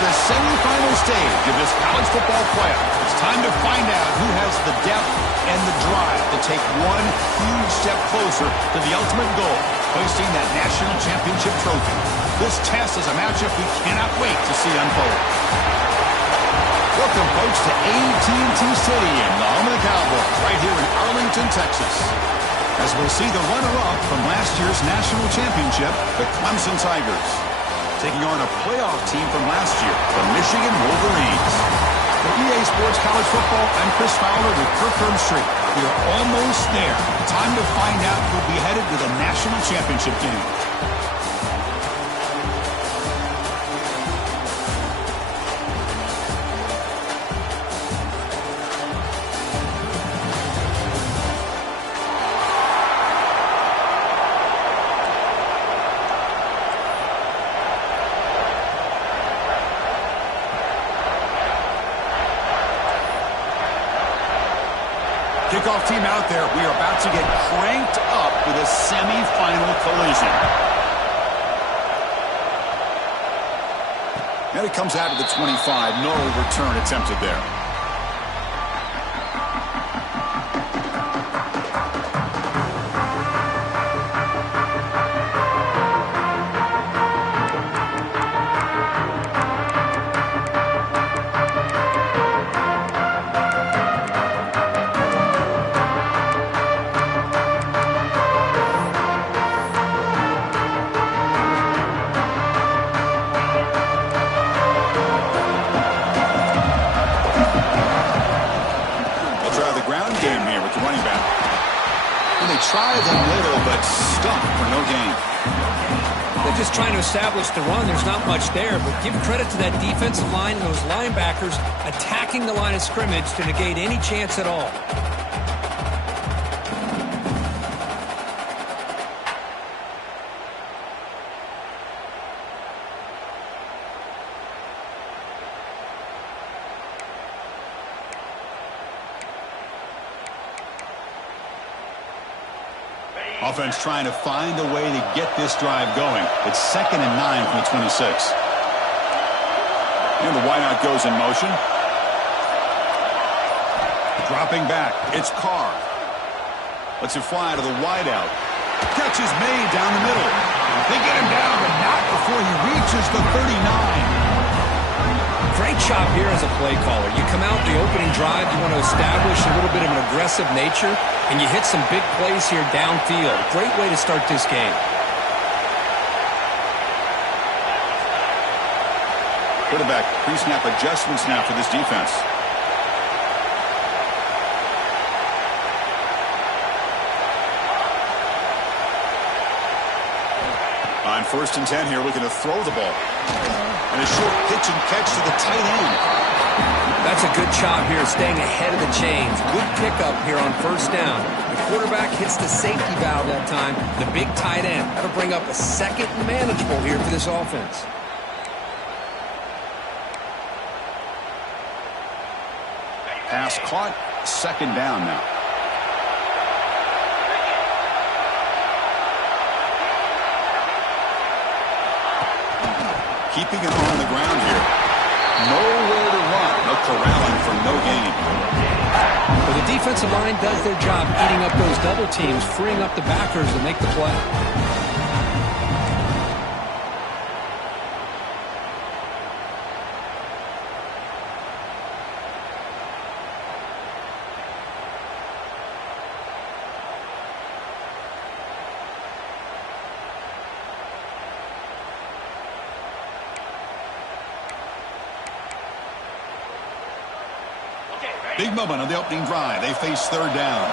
The semifinal stage of this college football playoff. It's time to find out who has the depth and the drive to take one huge step closer to the ultimate goal, hoisting that national championship trophy. This test is a matchup we cannot wait to see unfold. Welcome, folks, to AT&T Stadium, the home of the Cowboys, right here in Arlington, Texas. As we'll see the runner-up from last year's national championship, the Clemson Tigers, taking on a playoff team from last year, the Michigan Wolverines. For EA Sports College Football, I'm Chris Fowler with Kirk Herbstreit. We are almost there. Time to find out who'll be headed to the national championship game. Kickoff team out there. We are about to get cranked up with a semi-final collision. And it comes out of the 25. No return attempted there. Tried a little, but stuck for no gain. They're just trying to establish the run. There's not much there, but give credit to that defensive line and those linebackers attacking the line of scrimmage to negate any chance at all. Offense trying to find a way to get this drive going. It's 2nd and 9 from the 26. And the wideout goes in motion. Dropping back. It's Carr. Lets it fly to the wideout. Catch is made down the middle. They get him down, but not before he reaches the 39. Great job here as a play caller. You come out the opening drive, you want to establish a little bit of an aggressive nature, and you hit some big plays here downfield. Great way to start this game. Quarterback pre-snap adjustments now for this defense. On 1st and 10 here, looking to throw the ball. And a short pitch and catch to the tight end. That's a good job here, staying ahead of the chains. Good pickup here on 1st down. The quarterback hits the safety valve that time. The big tight end. That'll bring up a 2nd and manageable here for this offense. Pass caught. 2nd down now. Keeping it on the ground here. Nowhere to run. No corralling for no gain. Well, the defensive line does their job eating up those double teams, freeing up the backers to make the play. Big moment on the opening drive. They face third down.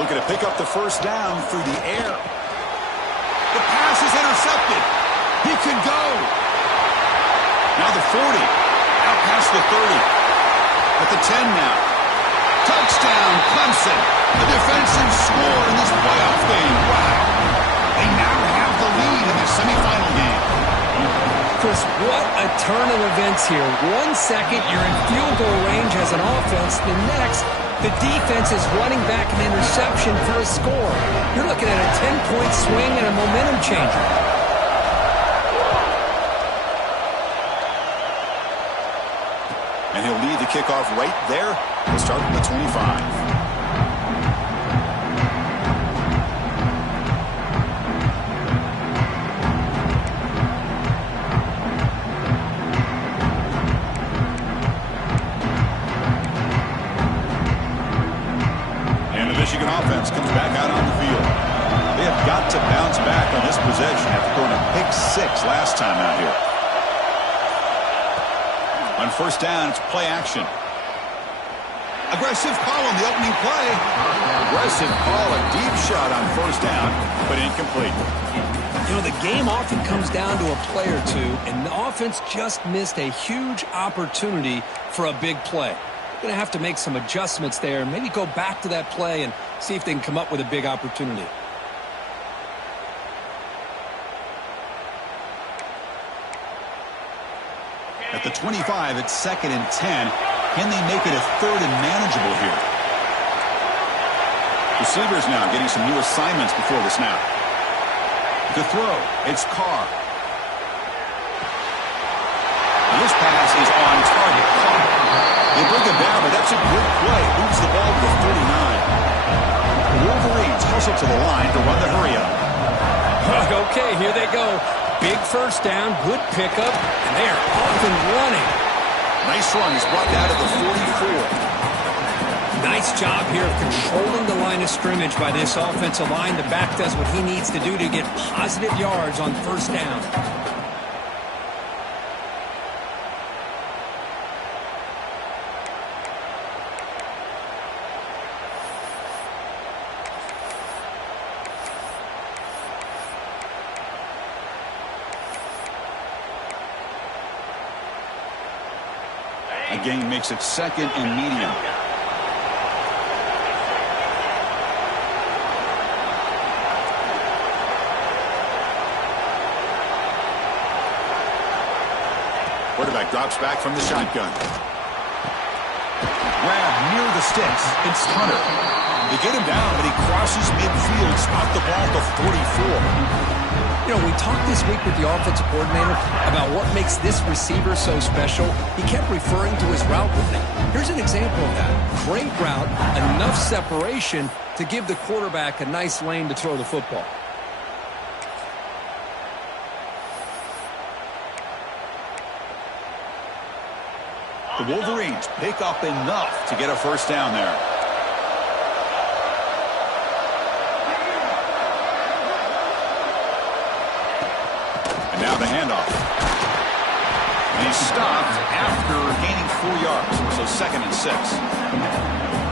Looking to pick up the first down through the air. The pass is intercepted. He could go. Now the 40. Out past the 30. At the 10 now. Touchdown, Clemson. A defensive score in this playoff game. Wow. They now have the lead in the semifinal game. Chris, what a turn of events here. 1 second, you're in field goal range as an offense. The next, the defense is running back an interception for a score. You're looking at a 10-point swing and a momentum changer. And he'll lead the kickoff right there to start at the 25. Michigan offense comes back out on the field. They have got to bounce back on this possession after throwing a pick 6 last time out here. On first down, it's play action. Aggressive call on the opening play. Aggressive call, a deep shot on first down, but incomplete. You know, the game often comes down to a play or two, and the offense just missed a huge opportunity for a big play. Going to have to make some adjustments there and maybe go back to that play and see if they can come up with a big opportunity. At the 25, it's 2nd and 10. Can they make it a 3rd and manageable here? Receivers now getting some new assignments before the snap. To throw, it's Carr. And this pass is on target. Caught. They bring him down, but that's a good play. Moves the ball to the 49. The Wolverines hustle to the line to run the hurry-up. Okay, here they go. Big first down, good pickup, and they are off and running. Nice run. He's brought down to the 44. Nice job here of controlling the line of scrimmage by this offensive line. The back does what he needs to do to get positive yards on first down. Again, makes it 2nd and medium. Quarterback drops back from the shotgun. Grab near the sticks. It's Hunter. They get him down, but he crosses midfield. Spot the ball to 44. You know, we talked this week with the offensive coordinator about what makes this receiver so special. He kept referring to his route running. Here's an example of that. Great route, enough separation to give the quarterback a nice lane to throw the football. The Wolverines pick up enough to get a first down there. And now the handoff. And he's stopped after gaining 4 yards. So 2nd and 6.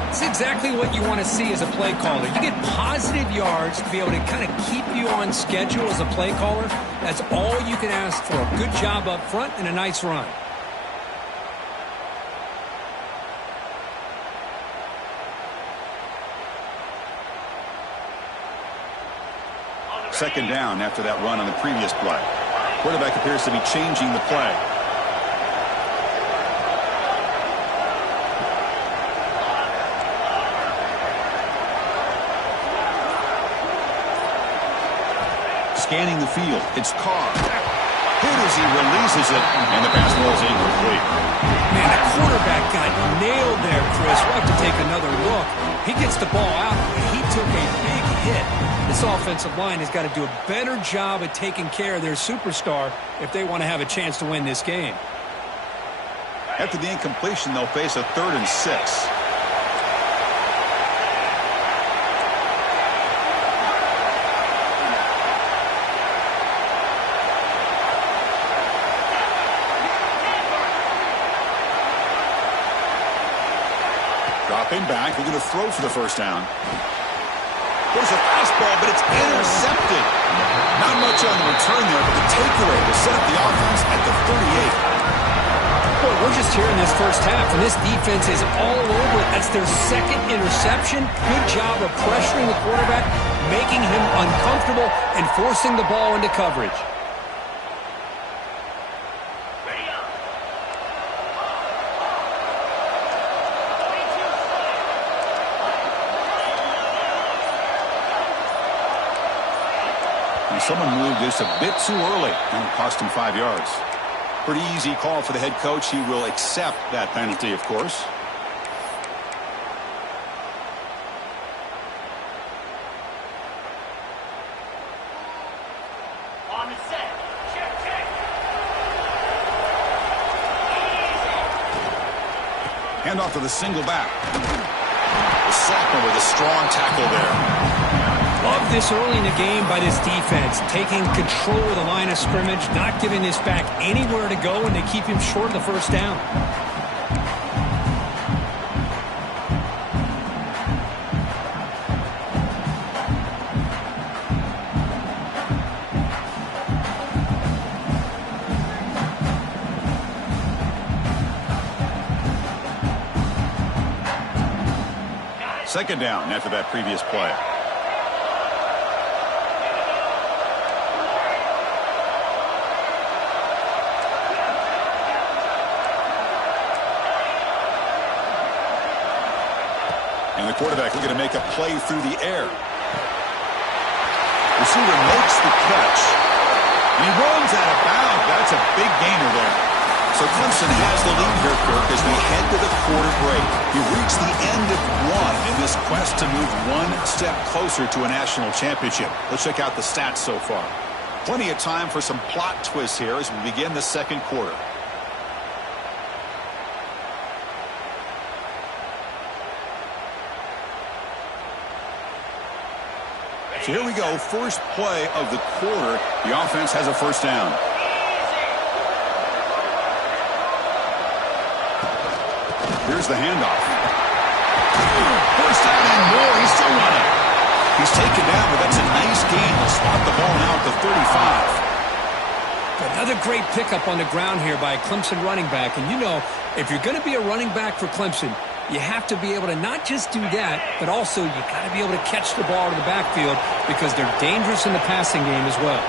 It's exactly what you want to see as a play caller. You get positive yards to be able to kind of keep you on schedule as a play caller. That's all you can ask for. A good job up front and a nice run. Second down after that run on the previous play. Quarterback appears to be changing the play. scanning the field. It's Carr. Hit as he releases it, and the pass ball is incomplete. Man, the quarterback got nailed there, Chris. We'll have to take another look. He gets the ball out. He took a big hit. This offensive line has got to do a better job at taking care of their superstar if they want to have a chance to win this game. After the incompletion, they'll face a 3rd and 6. Dropping back, they're going to throw for the first down. There's a fastball, but it's intercepted. Not much on the return there, but the takeaway will set up the offense at the 38. Boy, we're just here in this first half, and this defense is all over it. That's their 2nd interception. Good job of pressuring the quarterback, making him uncomfortable, and forcing the ball into coverage. Someone moved just a bit too early, and it cost him 5 yards. Pretty easy call for the head coach. He will accept that penalty, of course. On the set. Check. Handoff to the single back. The Sackman with a strong tackle there. Love this early in the game by this defense, taking control of the line of scrimmage, not giving this back anywhere to go, and they keep him short of the first down. Second down after that previous play. And the quarterback looking to make a play through the air. Receiver makes the catch. And he runs out of bounds. That's a big gainer there. So Clemson has the lead here, Kirk, as we head to the quarter break. We've reached the end of one in this quest to move one step closer to a national championship. Let's check out the stats so far. Plenty of time for some plot twists here as we begin the second quarter. So here we go, first play of the quarter. The offense has a first down. Here's the handoff. First down and more. He's still running. He's taken down, but that's a nice gain. He'll spot the ball now at the 35. Another great pickup on the ground here by a Clemson running back. And you know, if you're going to be a running back for Clemson, you have to be able to not just do that, but also you got to be able to catch the ball to the backfield because they're dangerous in the passing game as well.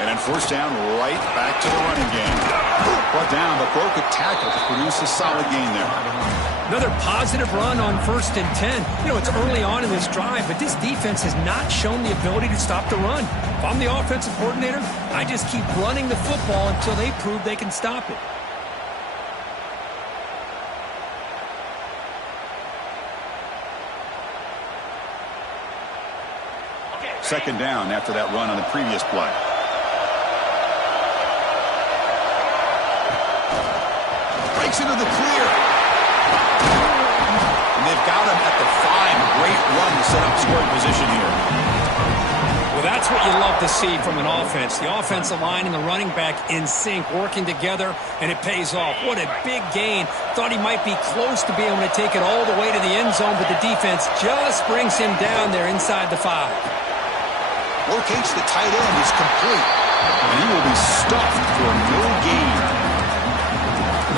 And then first down, right back to the running game. Brought down, but broke a tackle to produce a solid gain there. Another positive run on 1st and 10. You know, it's early on in this drive, but this defense has not shown the ability to stop the run. If I'm the offensive coordinator, I just keep running the football until they prove they can stop it. Second down after that run on the previous play. Breaks into the clear. And they've got him at the 5. Great run to set up scoring position here. Well, that's what you love to see from an offense. The offensive line and the running back in sync, working together, and it pays off. What a big gain. Thought he might be close to being able to take it all the way to the end zone, but the defense just brings him down there inside the 5. Locates the tight end. He's complete. And he will be stuffed for no gain.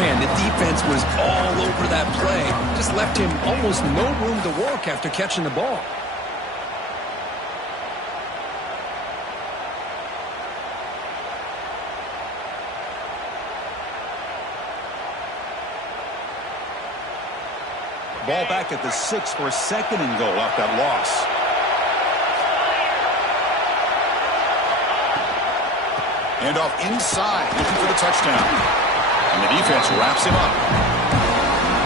Man, the defense was all over that play. Just left him almost no room to work after catching the ball. ball back at the 6 for a 2nd and goal off that loss. And off inside, looking for the touchdown. And the defense wraps him up.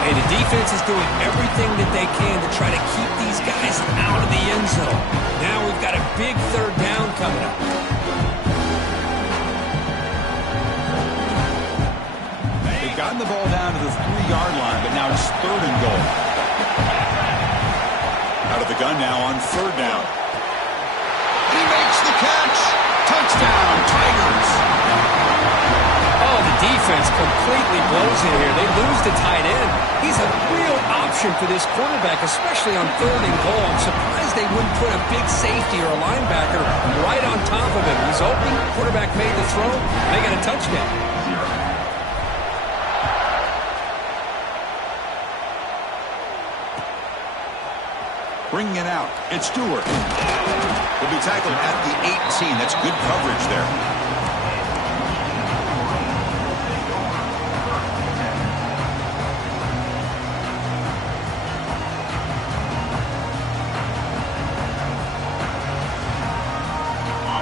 Hey, the defense is doing everything that they can to try to keep these guys out of the end zone. Now we've got a big 3rd down coming up. They've gotten the ball down to the 3-yard line, but now it's 3rd and goal. Out of the gun now on 3rd down. He makes the catch. Touchdown, Tigers. Oh, the defense completely blows it here. They lose the tight end. He's a real option for this quarterback, especially on 3rd and goal. I'm surprised they wouldn't put a big safety or a linebacker right on top of him. He's open. Quarterback made the throw. They got a touchdown. Bringing it out. It's Stewart. Will be tackled at the 18. That's good coverage there.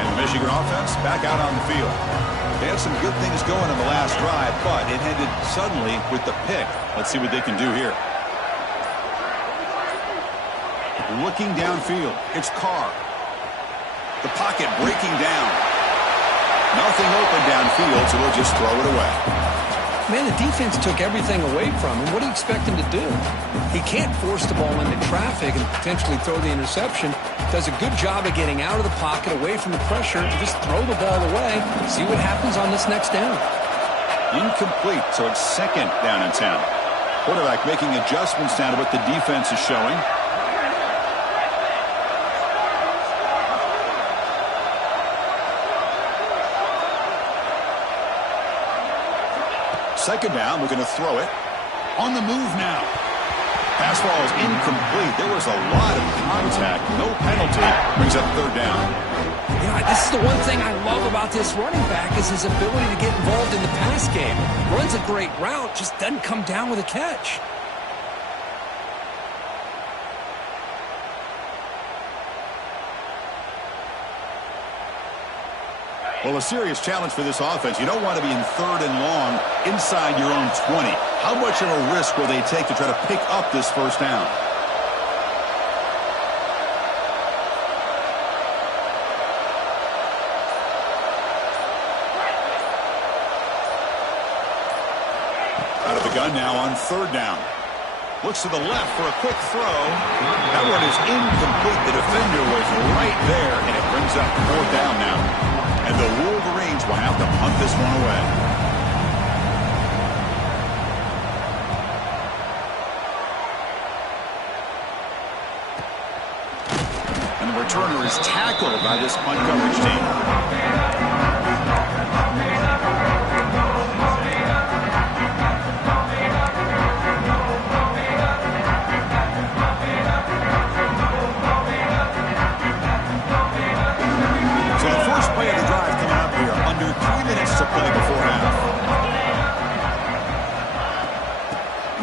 And the Michigan offense back out on the field. They had some good things going on the last drive, but it ended suddenly with the pick. Let's see what they can do here. Looking downfield, it's Carr. The pocket breaking down. Nothing open downfield, so he'll just throw it away. Man, the defense took everything away from him. What do you expect him to do? He can't force the ball into traffic and potentially throw the interception. Does a good job of getting out of the pocket, away from the pressure, and just throw the ball away. See what happens on this next down. Incomplete, so it's 2nd down in 10. Quarterback making adjustments down to what the defense is showing. Second down, we're going to throw it. On the move now. Pass ball is incomplete. There was a lot of contact. No penalty. Brings up 3rd down. You know, this is the one thing I love about this running back is his ability to get involved in the pass game. Runs a great route, just doesn't come down with a catch. Well, a serious challenge for this offense. You don't want to be in 3rd and long inside your own 20. How much of a risk will they take to try to pick up this 1st down? Out of the gun now on 3rd down. Looks to the left for a quick throw. That one is incomplete. The defender was right there, and it brings up 4th down now. And the Wolverines will have to punt this one away. And the returner is tackled by this punt coverage team.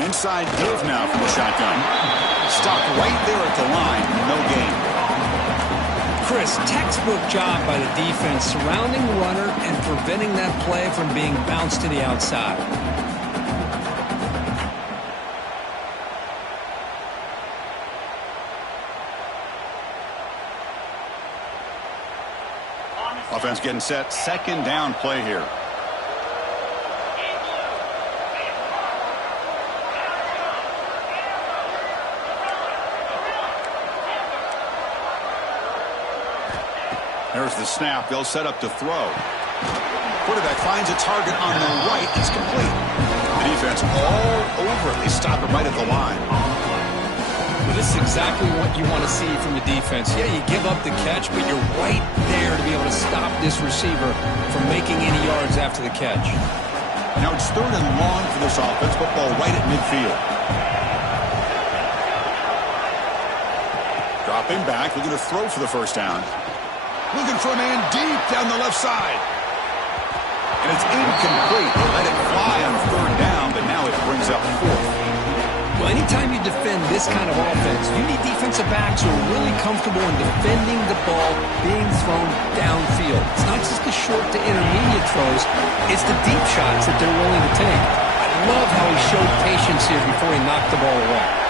Inside give now from the shotgun. Stopped right there at the line. No gain. Chris, textbook job by the defense surrounding the runner and preventing that play from being bounced to the outside. Offense getting set. 2nd down play here. There's the snap. They'll set up to throw. Quarterback finds a target on the right. It's complete. The defense all over it. They stop it right at the line. Well, this is exactly what you want to see from the defense. Yeah, you give up the catch, but you're right there to be able to stop this receiver from making any yards after the catch. Now it's 3rd and long for this offense. Football right at midfield. Dropping back. Looking to throw for the 1st down. Looking for a man deep down the left side. And it's incomplete. They let it fly on 3rd down, but now it brings up 4th. Well, anytime you defend this kind of offense, you need defensive backs who are really comfortable in defending the ball being thrown downfield. It's not just the short to intermediate throws, it's the deep shots that they're willing to take. I love how he showed patience here before he knocked the ball away.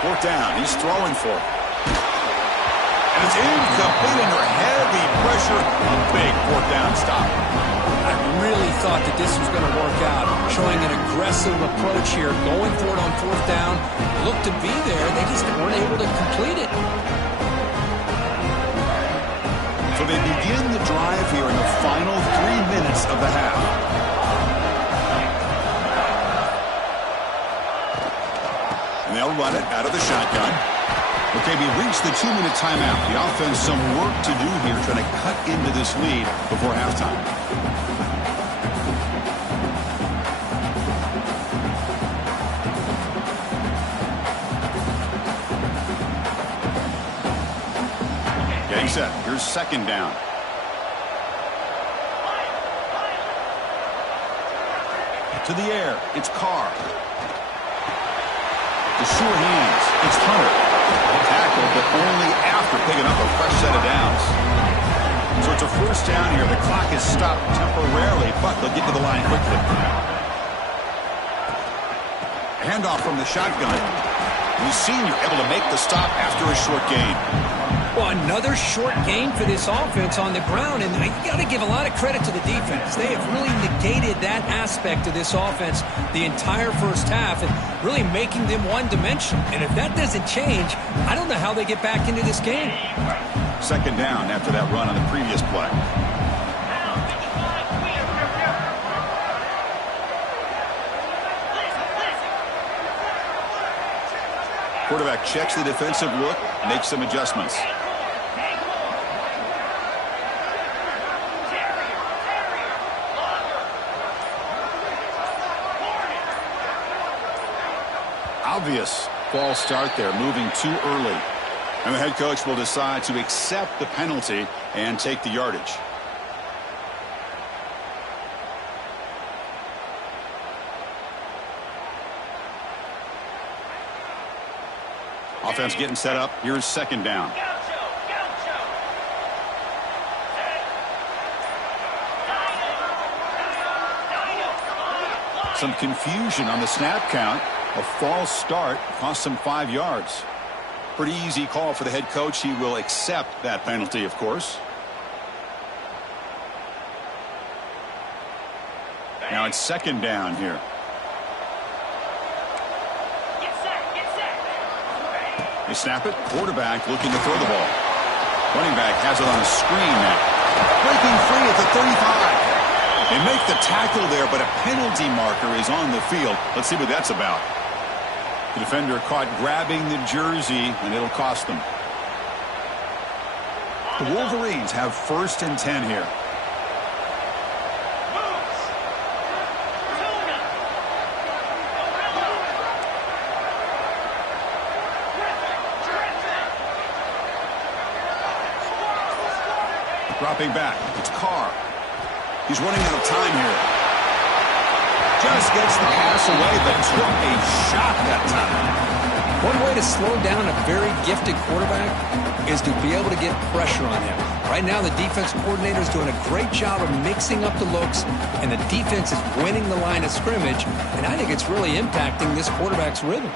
Fourth down, he's throwing for it. And it's incomplete under heavy pressure. A big fourth down stop. I really thought that this was going to work out, showing an aggressive approach here, going for it on fourth down. Looked to be there, they just weren't able to complete it. So they begin the drive here in the final 3 minutes of the half. And they'll run it out of the shotgun. Okay, we reached the 2-minute timeout. The offense some work to do here trying to cut into this lead before halftime. Getting set. Here's second down. To the air. It's Carr. The sure hands. It's Hunter. Tackle, but only after picking up a fresh set of downs. So it's a first down here. The clock is stopped temporarily, but they'll get to the line quickly. Handoff from the shotgun. The senior able to make the stop after a short gain. Well, another short gain for this offense on the ground, and you got to give a lot of credit to the defense. They have really negated that aspect of this offense the entire first half and really making them one-dimensional. And if that doesn't change, I don't know how they get back into this game. Second down after that run on the previous play. Quarterback checks the defensive look, makes some adjustments. Obvious false start there, moving too early. And the head coach will decide to accept the penalty and take the yardage. Offense getting set up. Here's second down. Some confusion on the snap count. A false start cost them 5 yards. Pretty easy call for the head coach. He will accept that penalty, of course. Now it's second down here. They snap it. Quarterback looking to throw the ball. Running back has it on a screen now. Breaking free at the 35. They make the tackle there, but a penalty marker is on the field. Let's see what that's about. The defender caught grabbing the jersey, and it'll cost them. The Wolverines have 1st and 10 here. Dropping back. It's Carr. He's running out of time here. Just gets the pass away, but took a shot that time. One way to slow down a very gifted quarterback is to be able to get pressure on him. Right now, the defense coordinator is doing a great job of mixing up the looks, and the defense is winning the line of scrimmage, and I think it's really impacting this quarterback's rhythm.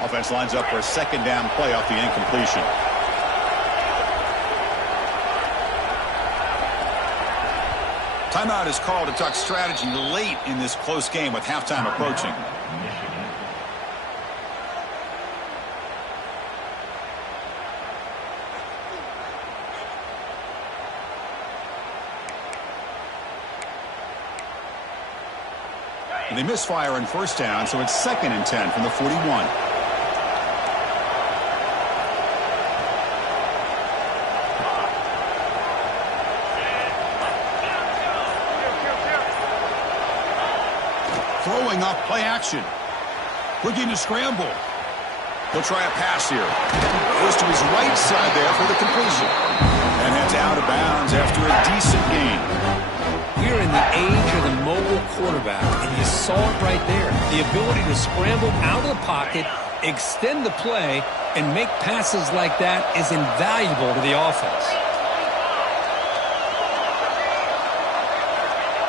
Offense lines up for a second down play off the incompletion. Timeout is called to talk strategy late in this close game with halftime approaching. And they misfire in first down, so it's 2nd and 10 from the 41. Throwing off play action. Looking to scramble. He'll try a pass here. Goes to his right side there for the completion. And heads out of bounds after a decent gain. We're in the age of the mobile quarterback, and you saw it right there. The ability to scramble out of the pocket, extend the play, and make passes like that is invaluable to the offense.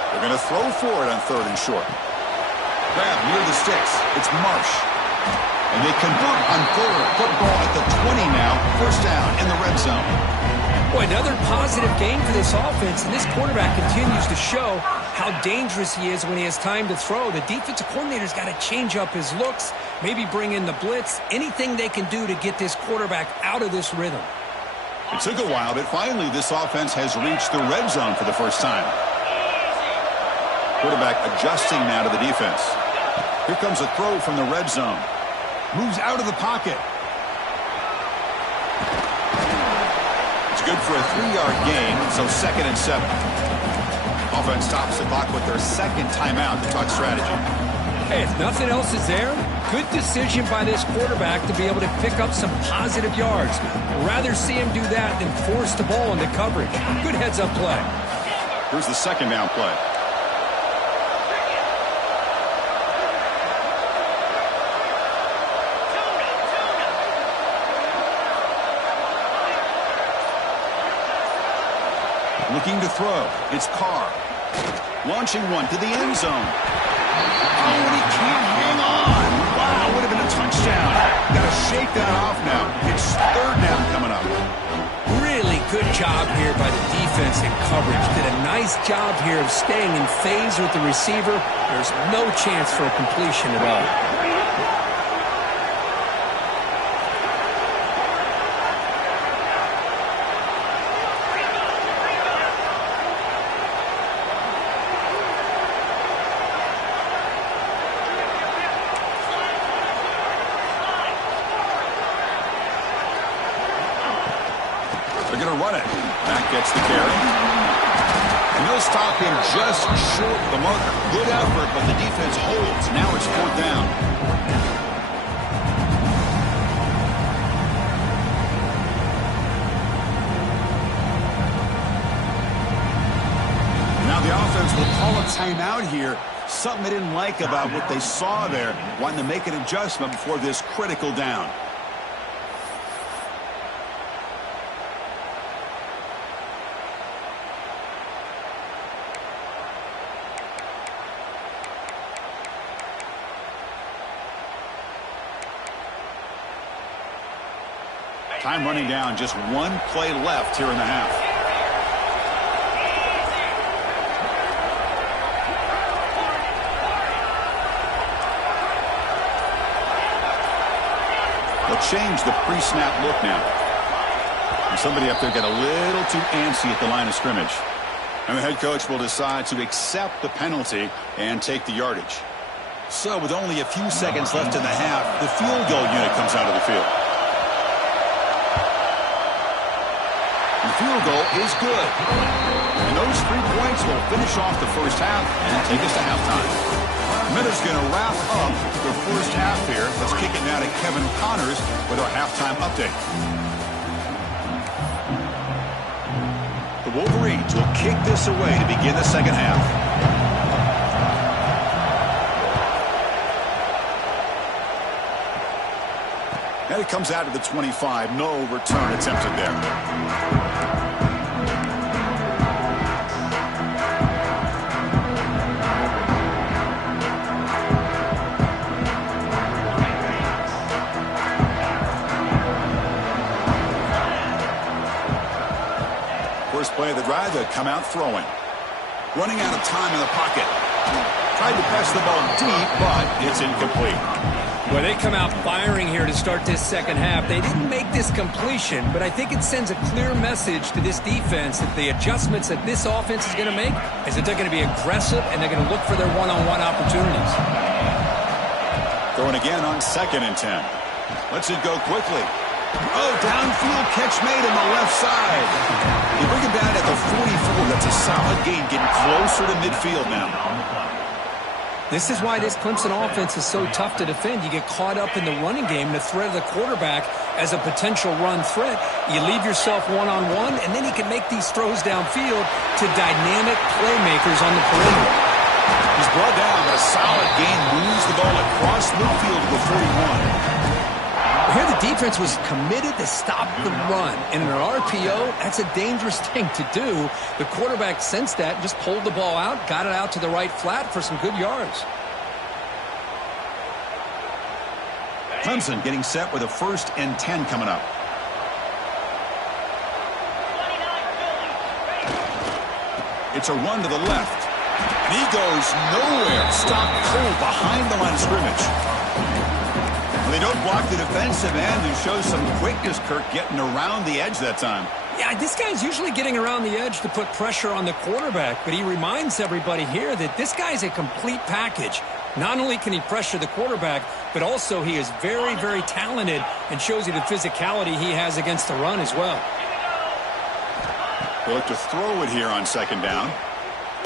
They're going to throw for it on 3rd and short. Grab near the sticks. It's Marsh. And they convert on 3rd. Football at the 20 now. 1st down in the red zone. Boy, another positive game for this offense, and this quarterback continues to show how dangerous he is when he has time to throw. The defensive coordinator's got to change up his looks, maybe bring in the blitz, anything they can do to get this quarterback out of this rhythm. It took a while, but finally this offense has reached the red zone for the first time. Quarterback adjusting now to the defense. Here comes a throw from the red zone. Moves out of the pocket. It's good for a 3-yard gain, so 2nd and 7. Offense stops the clock with their 2nd timeout to talk strategy. Hey, if nothing else is there, good decision by this quarterback to be able to pick up some positive yards. Rather see him do that than force the ball into coverage. Good heads-up play. Here's the 2nd down play. Looking to throw. It's Carr. Launching one to the end zone. Oh, and he can't hang on. Wow, would have been a touchdown. Got to shake that off now. It's 3rd down coming up. Really good job here by the defense in coverage. Did a nice job here of staying in phase with the receiver. There's no chance for a completion at all. They're going to run it. That gets the carry. And they'll stop him just short of the marker. Good effort, but the defense holds. Now it's 4th down. Now the offense will call a timeout here. Something they didn't like about what they saw there. Wanting to make an adjustment before this critical down. Time running down, just 1 play left here in the half. They'll change the pre-snap look now. And somebody up there got a little too antsy at the line of scrimmage. And the head coach will decide to accept the penalty and take the yardage. So with only a few seconds left in the half, the field goal unit comes out of the field. The field goal is good. And those 3 points will finish off the first half and take us to halftime. Miller's going to wrap up the first half here. Let's kick it now to Kevin Connors with our halftime update. The Wolverines will kick this away to begin the second half. And it comes out to the 25. No return attempted there. First play of the drive, they come out throwing. Running out of time in the pocket. Tried to press the ball deep, but it's incomplete. Well, they come out firing here to start this second half. They didn't make this completion, but I think it sends a clear message to this defense that the adjustments that this offense is going to make is that they're going to be aggressive and they're going to look for their one-on-one opportunities. Throwing again on 2nd and 10. Lets it go quickly. Oh, downfield catch made on the left side. They bring him down at the 44. That's a solid gain, getting closer to midfield now. This is why this Clemson offense is so tough to defend. You get caught up in the running game, the threat of the quarterback, as a potential run threat. You leave yourself one-on-one, and then he can make these throws downfield to dynamic playmakers on the perimeter. He's brought down, but a solid gain moves the ball across midfield to the 41. Here the defense was committed to stop the run. In an RPO, that's a dangerous thing to do. The quarterback sensed that, just pulled the ball out, got it out to the right flat for some good yards. Clemson getting set with a 1st and 10 coming up. It's a run to the left. And he goes nowhere. Stopped cold behind the line of scrimmage. They don't block the defensive end and show some quickness, Kirk, getting around the edge that time. Yeah, this guy's usually getting around the edge to put pressure on the quarterback, but he reminds everybody here that this guy's a complete package. Not only can he pressure the quarterback, but also he is very, very talented and shows you the physicality he has against the run as well. They'll look to throw it here on 2nd down.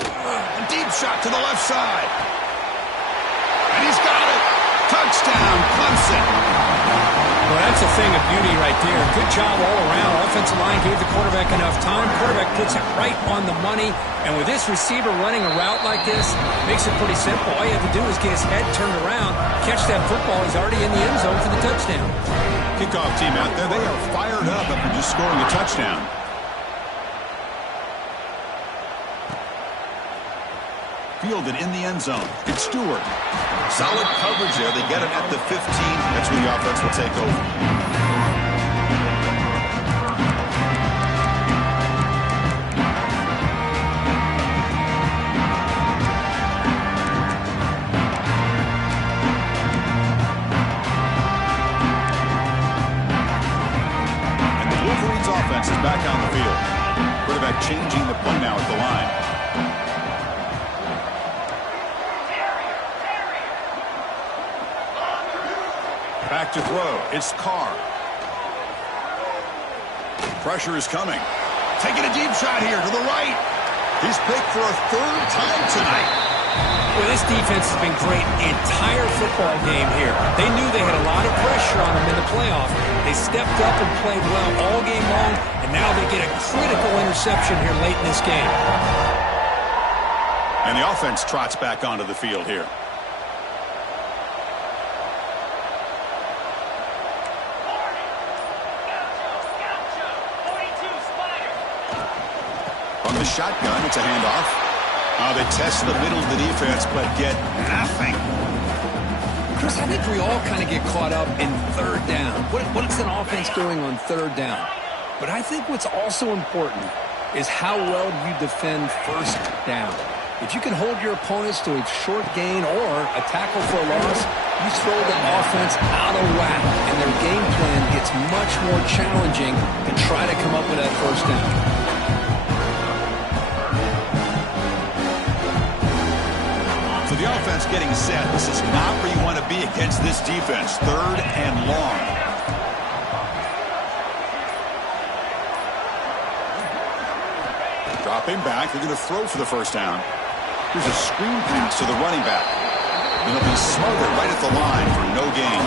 A deep shot to the left side. And he's got it. Touchdown, Clemson. Well, that's a thing of beauty right there. Good job all around. Offensive line gave the quarterback enough time. Quarterback puts it right on the money. And with this receiver running a route like this, makes it pretty simple. All you have to do is get his head turned around, catch that football. He's already in the end zone for the touchdown. Kickoff team out there, they are fired up after just scoring a touchdown. Fielded in the end zone. It's Stewart. Solid coverage there. They get it at the 15. That's when the offense will take over. And the Wolverines offense is back on the field. Quarterback changing the play now at the line. Back to throw. It's Carr. Pressure is coming. Taking a deep shot here to the right. He's picked for a 3rd time tonight. Well, this defense has been great the entire football game here. They knew they had a lot of pressure on them in the playoff. They stepped up and played well all game long, and now they get a critical interception here late in this game. And the offense trots back onto the field here. The shotgun, it's a handoff. They test the middle of the defense, but get nothing. Chris, I think we all kind of get caught up in 3rd down. What is an offense doing on 3rd down? But I think what's also important is how well you defend 1st down. If you can hold your opponents to a short gain or a tackle for a loss, you throw the offense out of whack, and their game plan gets much more challenging to try to come up with that 1st down. So the offense getting set. This is not where you want to be against this defense. 3rd and long. Dropping back. They're going to throw for the 1st down. Here's a screen pass to the running back. And it'll be smothered right at the line for no gain.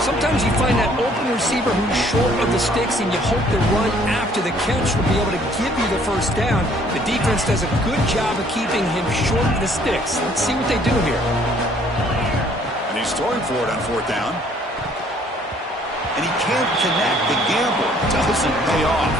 Sometimes you find that open receiver who's short of the sticks, and you hope the run after the catch will be able to give you the 1st down. The defense does a good job of keeping him short of the sticks. Let's see what they do here. And he's throwing for it on 4th down. And he can't connect. The gamble doesn't pay off.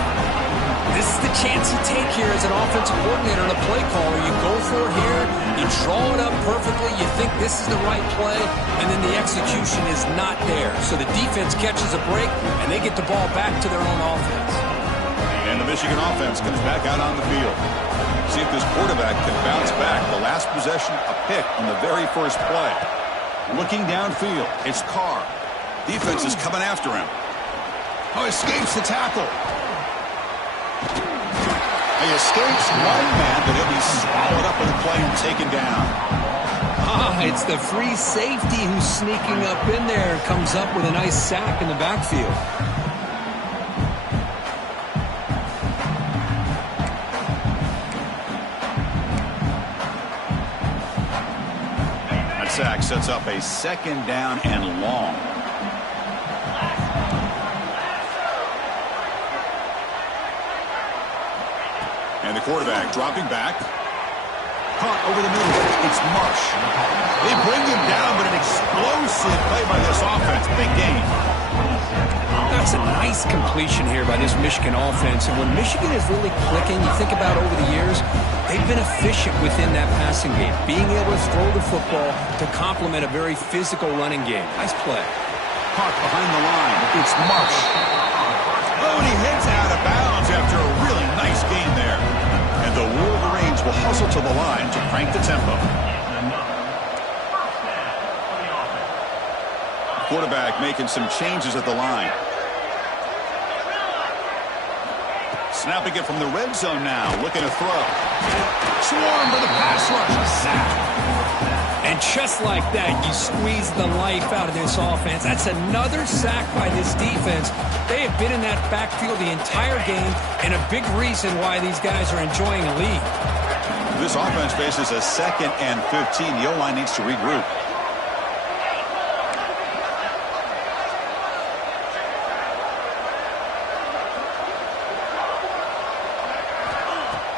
This is the chance you take here as an offensive coordinator and a play caller. You go for it here, you draw it up perfectly, you think this is the right play, and then the execution is not there. So the defense catches a break, and they get the ball back to their own offense. And the Michigan offense comes back out on the field. See if this quarterback can bounce back. The last possession, a pick on the very first play. Looking downfield, it's Carr. Defense is coming after him. Escapes the tackle. He escapes one man, but he'll be swallowed up in the play and taken down. It's the free safety who's sneaking up in there. Comes up with a nice sack in the backfield. That sack sets up a 2nd down and long. The quarterback dropping back. Caught over the middle. It's Marsh. They bring him down, but an explosive play by this offense. Big game. That's a nice completion here by this Michigan offense. And when Michigan is really clicking, you think about over the years, they've been efficient within that passing game, being able to throw the football to complement a very physical running game. Nice play. Caught behind the line. It's Marsh. Oh, and he heads out of bounds after a really nice game there. And the Wolverines will hustle to the line to crank the tempo. Quarterback making some changes at the line. Snapping it from the red zone now. Looking to throw. Swarmed by the pass rush. A sack. And just like that, you squeeze the life out of this offense. That's another sack by this defense. They have been in that backfield the entire game, and a big reason why these guys are enjoying a lead. This offense faces a 2nd and 15. The O-line needs to regroup.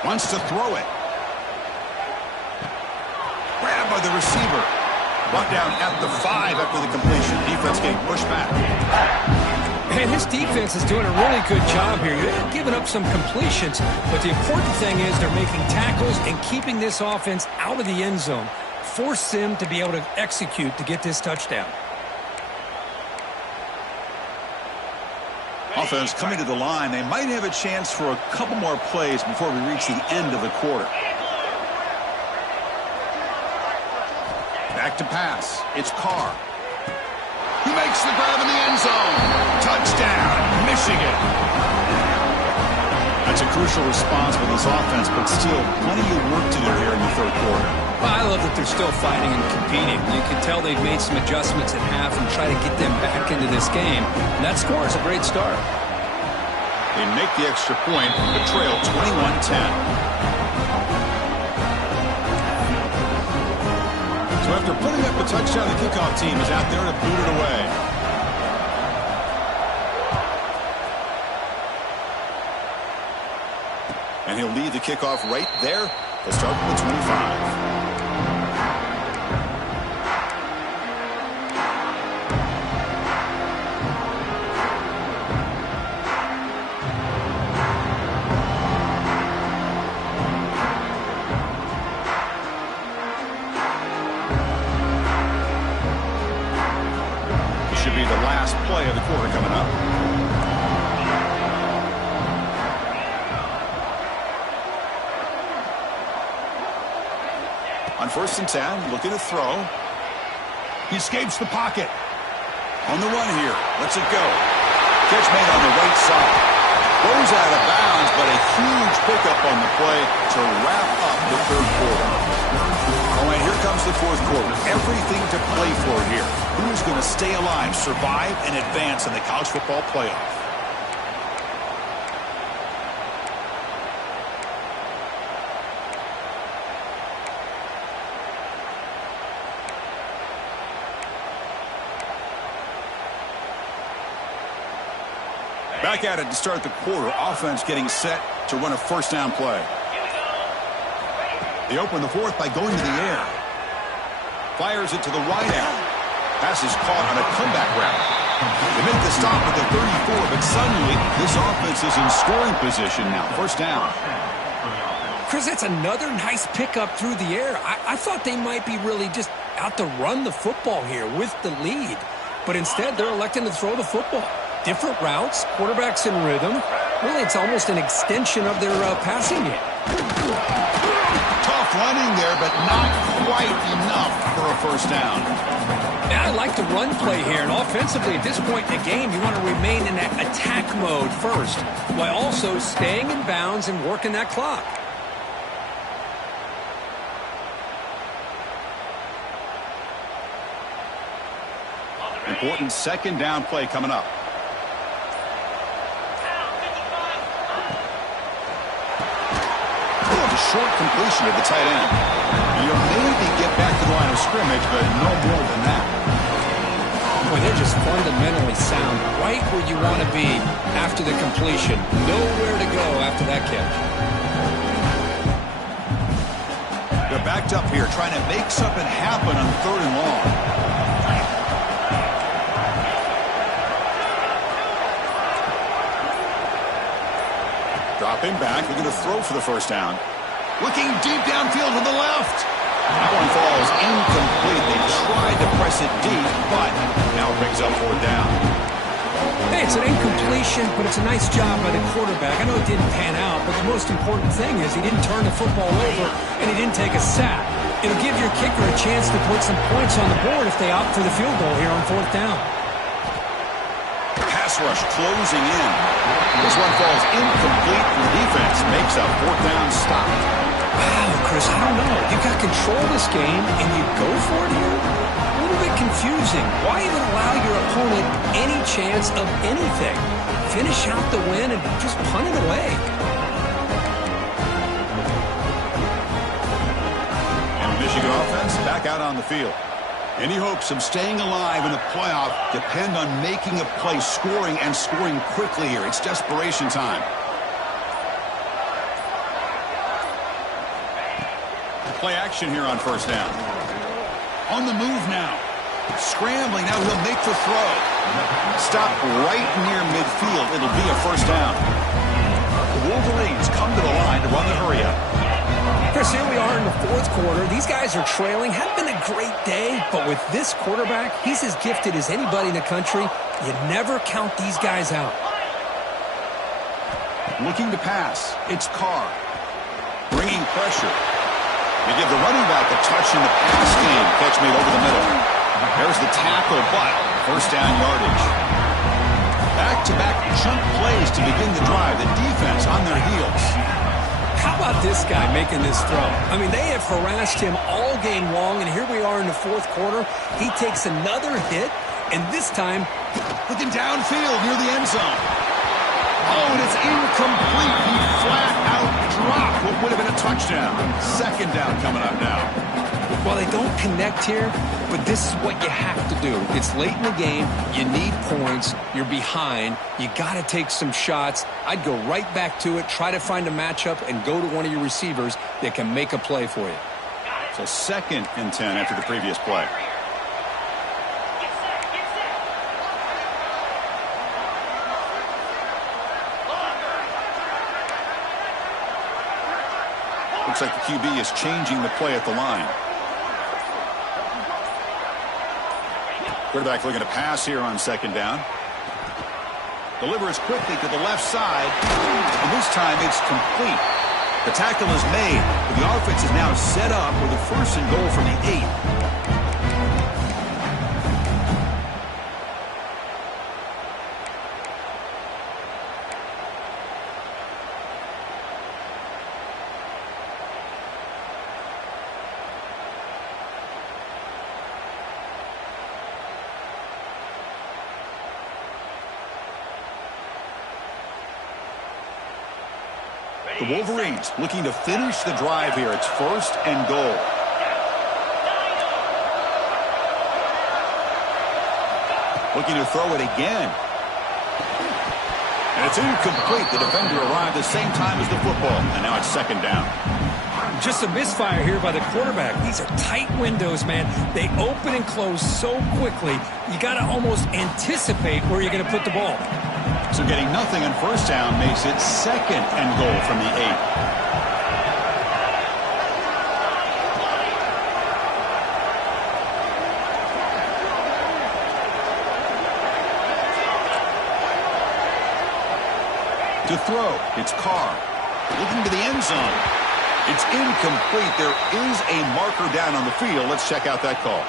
Wants to throw it. Grabbed by the receiver. Brought down at the 5 after the completion. Defense getting pushed back. And his defense is doing a really good job here. They're giving up some completions, but the important thing is they're making tackles and keeping this offense out of the end zone. Force them to be able to execute to get this touchdown. Offense coming to the line. They might have a chance for a couple more plays before we reach the end of the quarter. Back to pass. It's Carr. He makes the grab in the end zone. Touchdown, Michigan. That's a crucial response for this offense, but still plenty of work to do here in the 3rd quarter. Well, I love that they're still fighting and competing. You can tell they've made some adjustments at half and try to get them back into this game. And that score is a great start. They make the extra point, but trail 21-10. So after putting up a touchdown, the kickoff team is out there to boot it away. And he'll lead the kickoff right there. He'll start from the 25. Should be the last play of the quarter coming up. On 1st and 10, looking to throw. He escapes the pocket. On the run here. Lets it go. Catch made on the right side. Goes out of bounds, but a huge pickup on the play to wrap up the 3rd quarter. All right, here comes the 4th quarter. Everything to play for here. Who's going to stay alive, survive, and advance in the college football playoff? Back at it to start the quarter. Offense getting set to run a 1st down play. They open the 4th by going to the air. Fires it to the wide out. Pass is caught on a comeback route. They make the stop at the 34, but suddenly this offense is in scoring position now. 1st down. Chris, that's another nice pickup through the air. I thought they might be really just out to run the football here with the lead. But instead, they're electing to throw the football. Different routes, quarterbacks in rhythm. Really, it's almost an extension of their passing game. Tough running there, but not quite enough for a 1st down. Yeah, I like the run play here. And offensively, at this point in the game, you want to remain in that attack mode first, while also staying in bounds and working that clock. Important 2nd down play coming up. Short completion to the tight end. You'll maybe get back to the line of scrimmage, but no more than that. Boy, they're just fundamentally sound, right where you want to be after the completion. Nowhere to go after that catch. backed up here, trying to make something happen on 3rd and long. Dropping back, looking to throw for the first down. Looking deep downfield to the left. That one falls incomplete. They tried to press it deep, but now it brings up 4th down. Hey, it's an incompletion, but it's a nice job by the quarterback. I know it didn't pan out, but the most important thing is he didn't turn the football over and he didn't take a sack. It'll give your kicker a chance to put some points on the board if they opt for the field goal here on 4th down. Pass rush closing in. This one falls incomplete, and the defense makes a 4th down stop. Wow, Chris, I don't know. You've got control of this game, and you go for it here? A little bit confusing. Why even allow your opponent any chance of anything? Finish out the win and just punt it away. And Michigan offense back out on the field. Any hopes of staying alive in the playoff depend on making a play, scoring, and scoring quickly here. It's desperation time. Play action here on 1st down. On the move now. Scrambling. Now he'll make the throw. Stop right near midfield. It'll be a 1st down. The Wolverines come to the line to run the hurry up. Chris, here we are in the 4th quarter. These guys are trailing. Hadn't been a great day, but with this quarterback, he's as gifted as anybody in the country. You never count these guys out. Looking to pass. It's Carr. Bringing pressure. They give the running back a touch in the pass game. Catch made over the middle. There's the tackle, but 1st down yardage. Back-to-back chunk plays to begin the drive. The defense on their heels. How about this guy making this throw? I mean, they have harassed him all game long, and here we are in the 4th quarter. He takes another hit, and this time, looking downfield near the end zone. Oh, and it's incomplete. He flat out dropped what would have been a touchdown. 2nd down coming up now. Well, they don't connect here, but this is what you have to do. It's late in the game. You need points. You're behind. You got to take some shots. I'd go right back to it, try to find a matchup, and go to one of your receivers that can make a play for you. So 2nd and 10 after the previous play. Looks like the QB is changing the play at the line. Quarterback looking to pass here on 2nd down. Delivers quickly to the left side. And this time it's complete. The tackle is made. But the offense is now set up with a 1st and goal from the 8. The Wolverines looking to finish the drive here. It's 1st and goal. Looking to throw it again. And it's incomplete. The defender arrived the same time as the football. And now it's 2nd down. Just a misfire here by the quarterback. These are tight windows, man. They open and close so quickly. You got to almost anticipate where you're going to put the ball. So getting nothing on 1st down makes it 2nd and goal from the 8. To throw, it's Carr. Looking to the end zone. It's incomplete. There is a marker down on the field. Let's check out that call.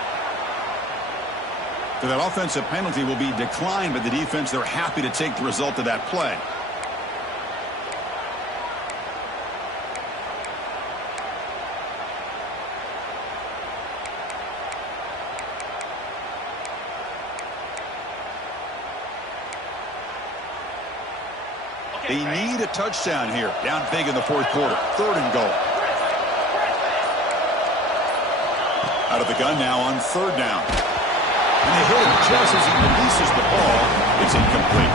So that offensive penalty will be declined by the defense. They're happy to take the result of that play. They need a touchdown here. Down big in the 4th quarter. 3rd and goal. Out of the gun now on 3rd down. And they hit him just as he releases the ball. It's incomplete.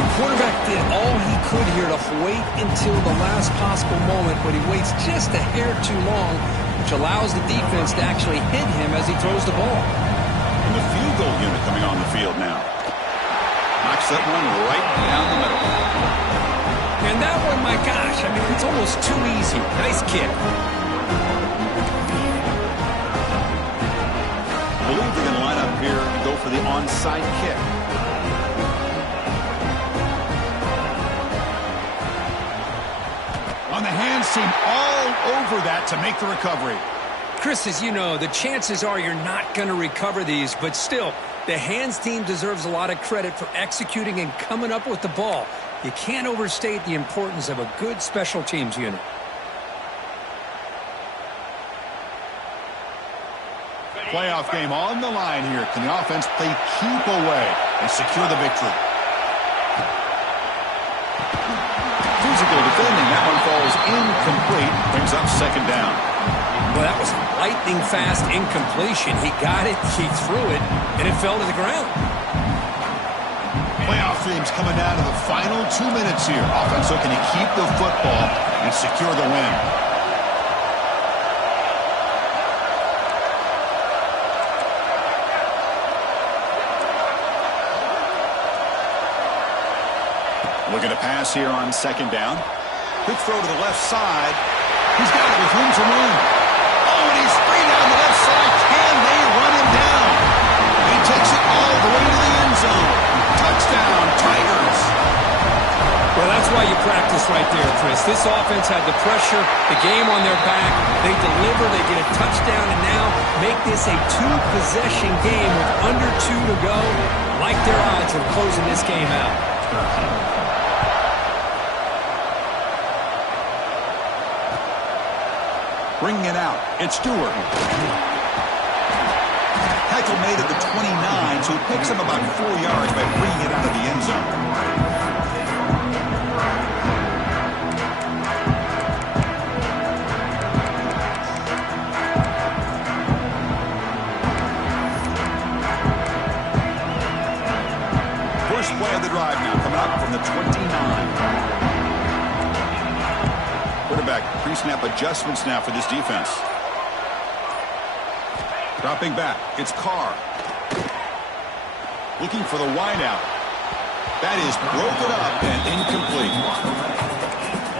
The quarterback did all he could here to wait until the last possible moment, but he waits just a hair too long. which allows the defense to actually hit him as he throws the ball. And the field goal unit coming on the field now. Knocks that one right down the middle. And that one, my gosh, I mean, it's almost too easy. Nice kick. I believe they're going to line up here and go for the onside kick. On the hands team all over that to make the recovery. Chris, as you know, the chances are you're not going to recover these, but still, the hands team deserves a lot of credit for executing and coming up with the ball. You can't overstate the importance of a good special teams unit. Playoff game on the line here. Can the offense play keep away and secure the victory? Physical defending. That one falls incomplete. Brings up second down. Well, that was lightning fast incompletion. He got it, he threw it, and it fell to the ground. Playoff dreams coming down to the final 2 minutes here. Offense looking to keep the football and secure the win. Looking to pass here on second down. Quick throw to the left side. He's got it with room to run. Oh, and he's free down the left side. Can they run him down? He takes it all the way to the end zone. Touchdown, Tigers. Well, that's why you practice right there, Chris. This offense had the pressure, the game on their back. They deliver, they get a touchdown, and now make this a two-possession game with under 2 to go. Like their odds of closing this game out. Bringing it out, it's Stewart. Tackle made at the 29, so he picks him about 4 yards by bringing it out of the end zone. First play of the drive now, coming up from the 29. Quarterback pre-snap adjustments now for this defense. Dropping back, it's Carr. Looking for the wideout. That is broken up and incomplete.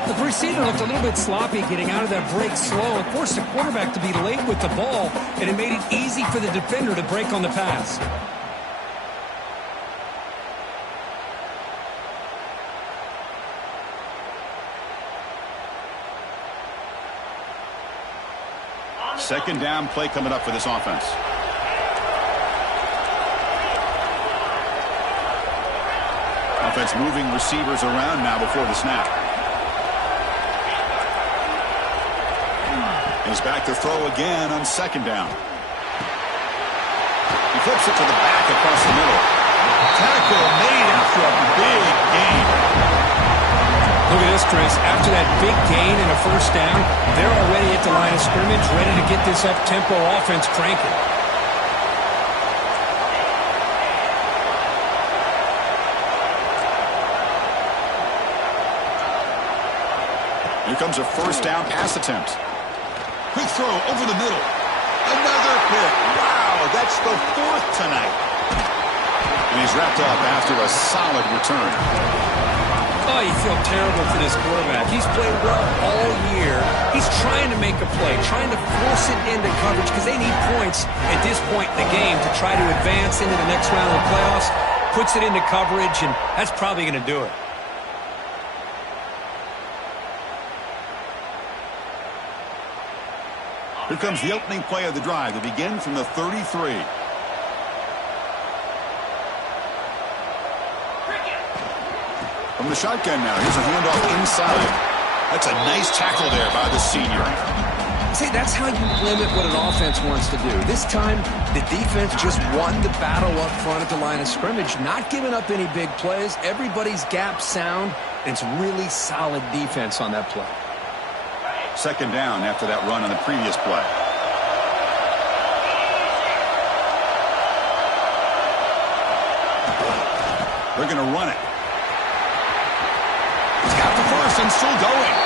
The receiver looked a little bit sloppy getting out of that break slow. It forced the quarterback to be late with the ball, and it made it easy for the defender to break on the pass. Second down play coming up for this offense. Offense moving receivers around now before the snap. He's back to throw again on second down. He flips it to the back across the middle. Tackle made after a big gain. Look at this, Chris. After that big gain and a first down, they're already at the line of scrimmage, ready to get this up-tempo offense cranking. Here comes a first down pass attempt. Quick throw over the middle. Another pick. Wow, that's the 4th tonight. And he's wrapped up after a solid return. Oh, you feel terrible for this quarterback. He's played well all year. He's trying to make a play, trying to force it into coverage because they need points at this point in the game to try to advance into the next round of the playoffs. Puts it into coverage, and that's probably going to do it. Here comes the opening play of the drive to begin from the 33. From the shotgun now, here's a handoff inside. That's a nice tackle there by the senior. See, that's how you limit what an offense wants to do. This time, the defense just won the battle up front at the line of scrimmage, not giving up any big plays. Everybody's gap sound, and it's really solid defense on that play. Second down after that run on the previous play. They're going to run it. He's got the first and still going.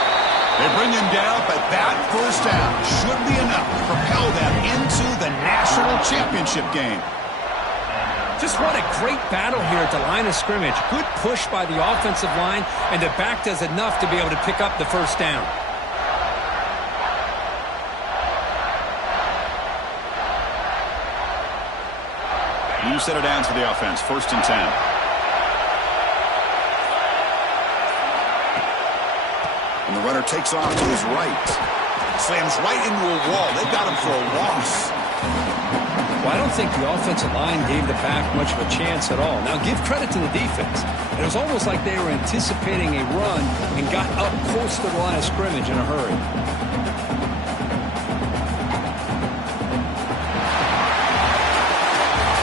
They bring him down, but that first down should be enough championship game. Just what a great battle here at the line of scrimmage. Good push by the offensive line, and the back does enough to be able to pick up the first down. You set it down to the offense, 1st and 10. And the runner takes off to his right. Slams right into a wall. They've got him for a loss. Well, I don't think the offensive line gave the back much of a chance at all. Now, give credit to the defense. It was almost like they were anticipating a run and got up close to the line of scrimmage in a hurry.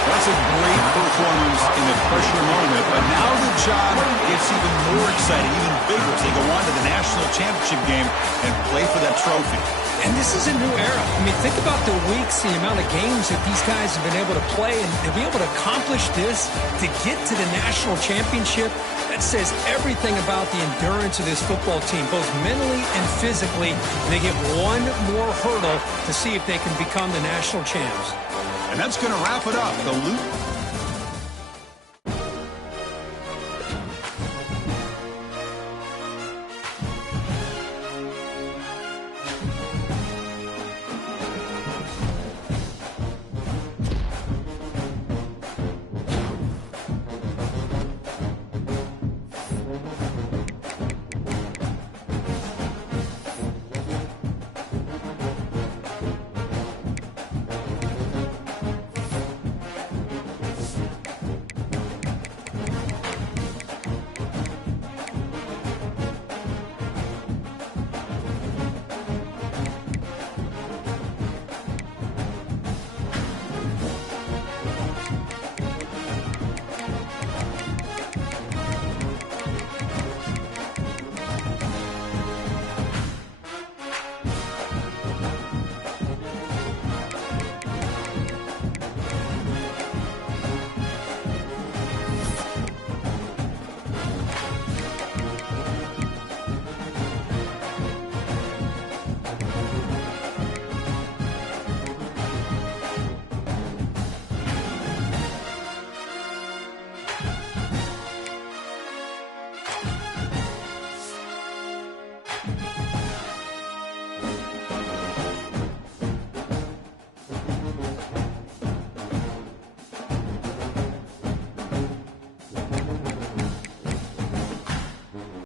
That's a great performance in the pressure moment, but now the job gets even more exciting, even bigger, as they go on to the national championship game and play for that trophy. And this is a new era. I mean, think about the weeks, the amount of games that these guys have been able to play, and to be able to accomplish this, to get to the national championship, that says everything about the endurance of this football team, both mentally and physically. And they get one more hurdle to see if they can become the national champs. And that's going to wrap it up. The Loop